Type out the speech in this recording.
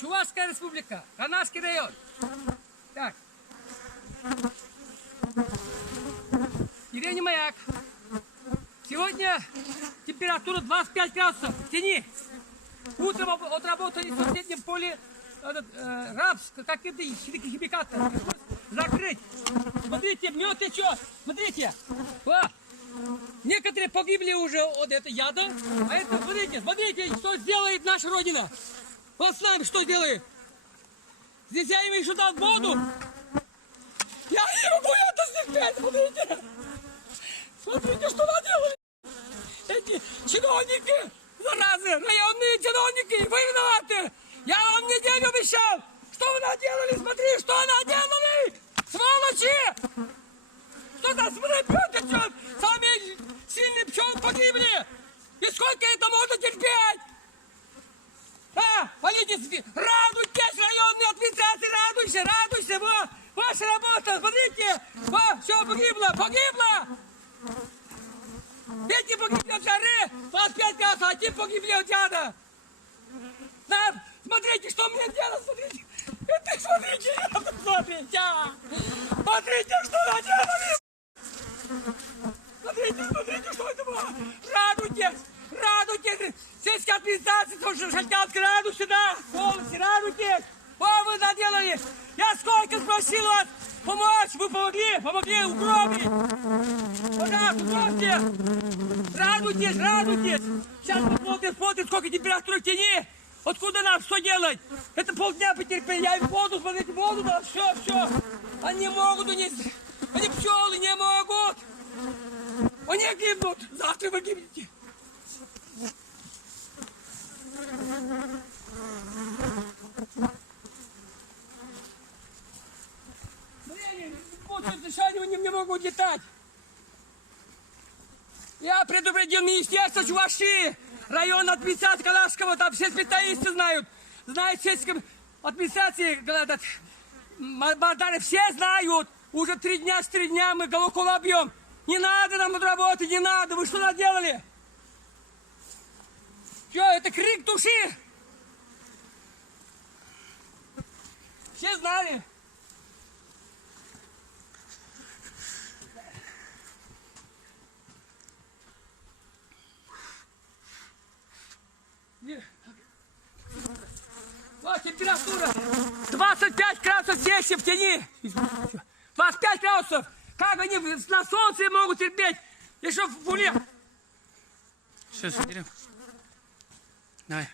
Чувашская республика, Канашский район. Так. Деревня Маяк. Сегодня температура 25 градусов в тени. Утром отработали в соседнем поле рапс, каким-то химикатом. Закрыть. Смотрите, мед течет. Смотрите. О! Некоторые погибли уже от этого яда. А это, смотрите, что сделает наша Родина. Вот с нами что делает. Здесь я им еще дал воду. Я не могу это терпеть, смотрите. Смотрите, что она делает. Эти чиновники, заразы, районные чиновники, вы виноваты. Я вам неделю обещал. Что вы наделали? Смотри, что она делали. Сволочи. Что там, смотри, пьет течет. Сами сильные пчелы погибли. И сколько это можно терпеть? Полите, радуйтесь, районные администрации, радуйся, вот, ваша работа, смотрите, вот, все погибло. Эти погибли от жары, 25 градусов, а те погибли от яда. Да, смотрите, что мне делать, смотрите, смотрите, что наделали. Смотрите, что это было. Радуйтесь, сельская администрация, Шальтянская, радуйся, да, полностью, радуйтесь. Что вы наделали? Я сколько спросил вас помочь, вы помогли угробить. Вот так, угробьте. Радуйтесь. Сейчас посмотрим, сколько температуры в тени. Откуда нам что делать? Это полдня потерпели, я им воду, смотрите, воду дал, все. Они не могут, они пчелы не могут. Они гибнут, завтра вы гибнете. Они не могут летать. Я предупредил Министерство Чувашии, район администрации Калашского, там все специалисты знают сельской администрации, Бардары, все знают. Уже 4 дня мы голову бьем. Не надо нам работать, не надо. Вы что наделали? Что, это крик души? Все знали. Вот температура 25 градусов Цельсия в тени. 25 градусов. Как они на солнце могут терпеть? Еще в пуле. Все, смотрим. Давай.